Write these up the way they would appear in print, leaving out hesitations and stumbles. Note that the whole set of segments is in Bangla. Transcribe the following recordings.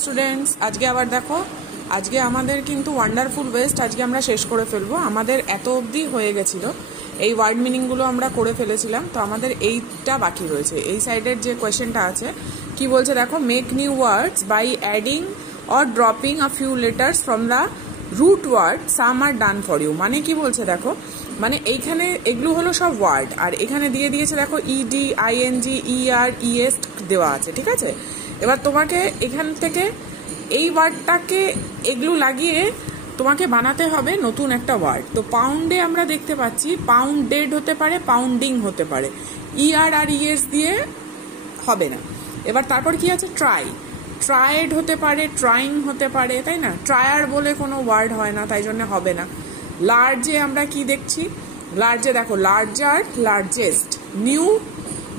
স্টুডেন্টস, আজকে আবার দেখো, আজকে আমাদের কিন্তু ওয়ান্ডারফুল ওয়েস্ট আজকে আমরা শেষ করে ফেলবো। আমাদের এত অবধি হয়ে গেছিল, এই ওয়ার্ড মিনিংগুলো আমরা করে ফেলেছিলাম, তো আমাদের এইটা বাকি রয়েছে। এই সাইডের যে কোয়েশ্চেনটা আছে কি বলছে দেখো, make new words by adding or dropping a few letters from the root word, some are done for you. মানে কি বলছে দেখো, মানে এইখানে এগুলো হলো সব ওয়ার্ড, আর এখানে দিয়ে দিয়েছে দেখো ইডি, আইএনজি, ইআর, ইএস দেওয়া আছে, ঠিক আছে। এবার তোমাকে এখান থেকে এই ওয়ার্ডটাকে এগুলো লাগিয়ে তোমাকে বানাতে হবে নতুন একটা ওয়ার্ড। তো পাউন্ডে আমরা দেখতে পাচ্ছি পাউন্ডেড হতে পারে, পাউন্ডিং হতে পারে, ইআর আর ইএস দিয়ে হবে না। এবার তারপর কি আছে, ট্রাই, ট্রায়েড হতে পারে, ট্রাইং হতে পারে, তাই না। ট্রায়ার বলে কোনো ওয়ার্ড হয় না, তাই জন্য হবে না। লার্জে আমরা কি দেখছি, লার্জে দেখো larger, largest, new,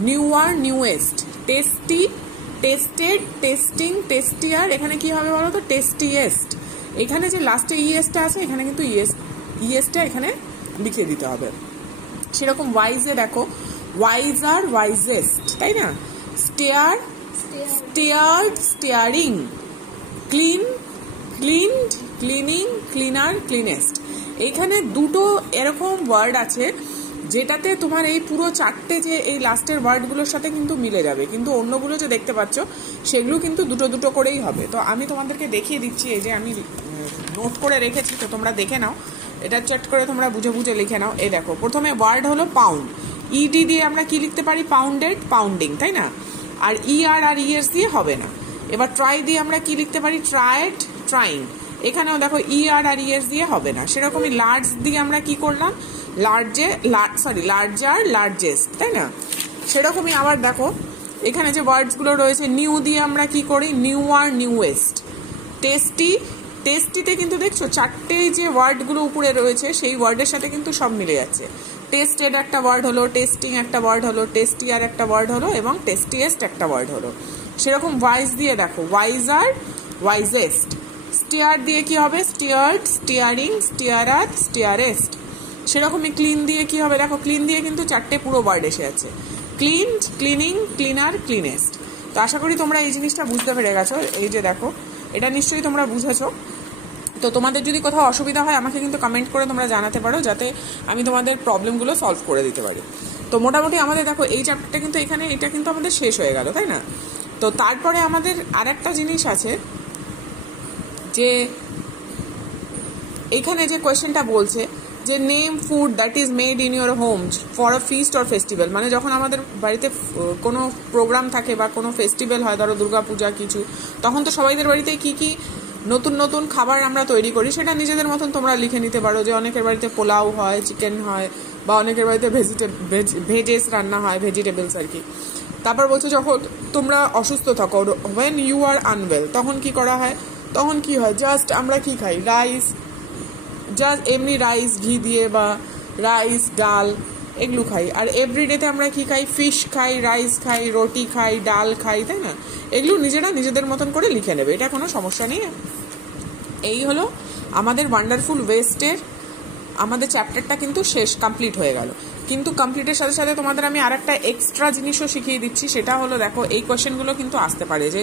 newer, newest, tasty, tested, testing, tastier. এখানে কি হবে বলো তো, টেস্টিয়েস্ট। এখানে যে লাস্টে ইএসটা আছে এখানে কিন্তু ইএসটা এখানে লিখে দিতে হবে। সেরকম ওয়াইজে দেখো, ওয়াইজার, ওয়াইজেস্ট, তাই না। Stare, stared, staring, clean, cleaned, cleaning, cleaner, cleanest. এখানে দুটো এরকম ওয়ার্ড আছে যেটাতে তোমার এই পুরো চারটে যে এই লাস্টের ওয়ার্ডগুলোর সাথে কিন্তু মিলে যাবে, কিন্তু অন্যগুলো যে দেখতে পাচ্ছ সেগুলো কিন্তু দুটো দুটো করেই হবে। তো আমি তোমাদেরকে দেখিয়ে দিচ্ছি, এই যে আমি নোট করে রেখেছি, তো তোমরা দেখে নাও, এটা চেক করে তোমরা বুঝে বুঝে লিখে নাও। এই দেখো, প্রথমে ওয়ার্ড হলো পাউন্ড, ইডি দিয়ে আমরা কি লিখতে পারি, পাউন্ডেড, পাউন্ডিং, তাই না। আর ইআর আর ইএস দিয়ে হবে না। এবার ট্রাই দিয়ে আমরা কি লিখতে পারি, ট্রায়েড, ট্রাইং। এখানেও দেখো ইআর আর ইএস দিয়ে হবে না। সেরকমই লার্জ দিয়ে আমরা কি করলাম, লার্জে, লার্জার, লার্জেস্ট, তাই না। সেরকমই আবার দেখো এখানে যে ওয়ার্ডসগুলো রয়েছে, নিউ দিয়ে আমরা কি করি, নিউয়ার, নিউয়েস্ট, টেস্টি, টেস্টিতে কিন্তু দেখছো চারটে যে ওয়ার্ডগুলো উপরে রয়েছে সেই ওয়ার্ডের সাথে কিন্তু সব মিলে যাচ্ছে। টেস্টেড একটা ওয়ার্ড হলো, টেস্টিং একটা ওয়ার্ড হলো, টেস্টিয়ার একটা ওয়ার্ড হলো, এবং টেস্টিয়েস্ট একটা ওয়ার্ড হলো। সেরকম ওয়াইজ দিয়ে দেখো, ওয়াইজার, ওয়াইজেস্ট। স্টেয়ার দিয়ে কি হবে, স্টেয়ার্ড, স্টেয়ারিং, স্টেয়ারার, স্টেয়ারেস্ট। সেরকমই ক্লিন দিয়ে কি হবে দেখো, ক্লিন দিয়ে কিন্তু চারটে পুরো ওয়ার্ড এসে আছে, ক্লিন, ক্লিনিং, ক্লিনার, ক্লিনেস্ট। তো আশা করি তোমরা এই জিনিসটা বুঝতে পেরে গেছো। এই যে দেখো, এটা নিশ্চয়ই তোমরা বুঝেছো। তো তোমাদের যদি কোথাও অসুবিধা হয় আমাকে কিন্তু কমেন্ট করে তোমরা জানাতে পারো, যাতে আমি তোমাদের প্রবলেমগুলো সলভ করে দিতে পারি। তো মোটামুটি আমাদের দেখো এই চ্যাপ্টারটা কিন্তু এখানে, এটা কিন্তু আমাদের শেষ হয়ে গেল, তাই না। তো তারপরে আমাদের আর একটা জিনিস আছে, যে এখানে যে কোয়েশ্চেনটা বলছে যে name food that is made in your home for a feast or festival. মানে যখন আমাদের বাড়িতে কোনো প্রোগ্রাম থাকে বা কোনো ফেস্টিভ্যাল হয়, ধরো দুর্গাপূজা কিছু, তখন তো সবাইদের বাড়িতে কি কি নতুন নতুন খাবার আমরা তৈরি করি, সেটা নিজেদের মতন তোমরা লিখে নিতে পারো। যে অনেকের বাড়িতে পোলাও হয়, চিকেন হয়, বা অনেকের বাড়িতে ভেজেস রান্না হয়, ভেজিটেবলস আর কি। তারপর বলছো যখন তোমরা অসুস্থ থাকো, ওয়েন ইউ আর আনওয়েল, তখন কি করা হয়, তখন কি হয়, জাস্ট আমরা কি খাই, রাইস, জাস্ট এমনি রাইস ঘি দিয়ে, বা রাইস, ডাল, এগুলো খাই। আর এভরিডেতে আমরা কি খাই, ফিশ খাই, রাইস খাই, রুটি খাই, ডাল খাই, তাই না। এগুলো নিজেরা নিজেদের মতন করে লিখে নেবে, এটা কোনো সমস্যা নেই। এই হলো আমাদের ওয়ান্ডারফুল ওয়েস্টের আমাদের চ্যাপ্টারটা কিন্তু শেষ, কমপ্লিট হয়ে গেল। কিন্তু কমপ্লিটের সাথে সাথে তোমাদের আমি আর একটা এক্সট্রা জিনিসও শিখিয়ে দিচ্ছি, সেটা হলো দেখো এই কোয়েশ্চেনগুলো কিন্তু আসতে পারে যে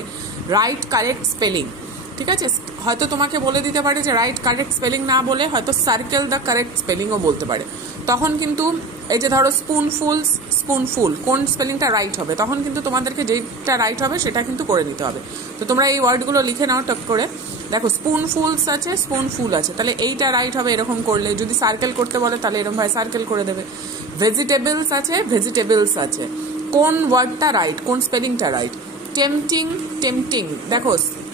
রাইট কারেক্ট স্পেলিং, ঠিক আছে। হয়তো তোমাকে বলে দিতে পারে যে রাইট কারেক্ট স্পেলিং না বলে হয়তো সার্কেল দ্য কারেক্ট স্পেলিংও বলতে পারে। তখন কিন্তু এই যে ধরো স্পুনফুল, স্পুনফুল, কোন স্পেলিংটা রাইট হবে, তখন কিন্তু তোমাদেরকে যেটা রাইট হবে সেটা কিন্তু করে নিতে হবে। তো তোমরা এই ওয়ার্ডগুলো লিখে নাও টক করে। দেখো স্পুনফুলস আছে, স্পুনফুল আছে, তাহলে এইটা রাইট হবে এরকম করলে। যদি সার্কেল করতে বলে তাহলে এরকম ভাবে সার্কেল করে দেবে। ভেজিটেবলস আছে, ভেজিটেবলস আছে, কোন ওয়ার্ডটা রাইট, কোন স্পেলিংটা রাইট। টেম্পটিং, টেম্পটিং, দেখো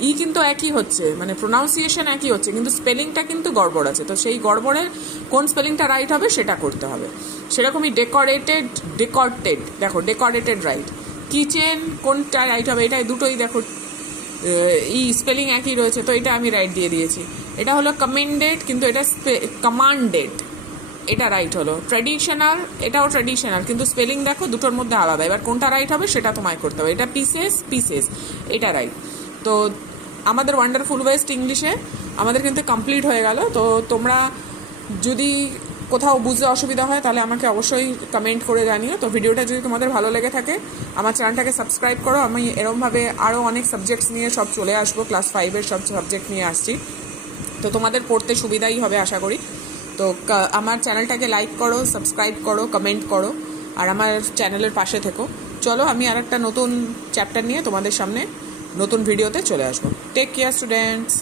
ই কিন্তু একই হচ্ছে, মানে প্রোনাউন্সিয়েশন একই হচ্ছে, কিন্তু স্পেলিংটা কিন্তু গড়বড় আছে। তো সেই গড়বড়ের কোন স্পেলিংটা রাইট হবে সেটা করতে হবে। সেরকমই ডেকোরেটেড, ডেকরেটেড, দেখো ডেকোরেটেড রাইট। কিচেন কোনটা রাইট হবে, এটা দুটোই দেখো ই স্পেলিং একই রয়েছে, তো এটা আমি রাইট দিয়ে দিয়েছি। এটা হলো কমেন্ডেড, কিন্তু এটা কমান্ডেড, এটা রাইট হলো। ট্র্যাডিশনাল, এটাও ট্র্যাডিশনাল, কিন্তু স্পেলিং দেখো দুটোর মধ্যে আলাদা। এবার কোনটা রাইট হবে সেটা তোমায় করতে হবে। এটা পিসেস, পিসেস, এটা রাইট। তো আমাদের ওয়ান্ডারফুল ওয়েস্ট ইংলিশে আমাদের কিন্তু কমপ্লিট হয়ে গেল। তো তোমরা যদি কোথাও বুঝতে অসুবিধা হয় তাহলে আমাকে অবশ্যই কমেন্ট করে জানিও। তো ভিডিওটা যদি তোমাদের ভালো লেগে থাকে আমার চ্যানেলটাকে সাবস্ক্রাইব করো। আমি এরকমভাবে আরও অনেক সাবজেক্টস নিয়ে সব চলে আসবো, ক্লাস 5-এর সব সাবজেক্ট নিয়ে আসছি, তো তোমাদের পড়তে সুবিধাই হবে আশা করি। তো আমার চ্যানেলটাকে লাইক করো, সাবস্ক্রাইব করো, কমেন্ট করো, আর আমার চ্যানেলের পাশে থেকো। চলো আমি আর একটা নতুন চ্যাপ্টার নিয়ে তোমাদের সামনে নতুন ভিডিওতে চলে আসবো। Take care students.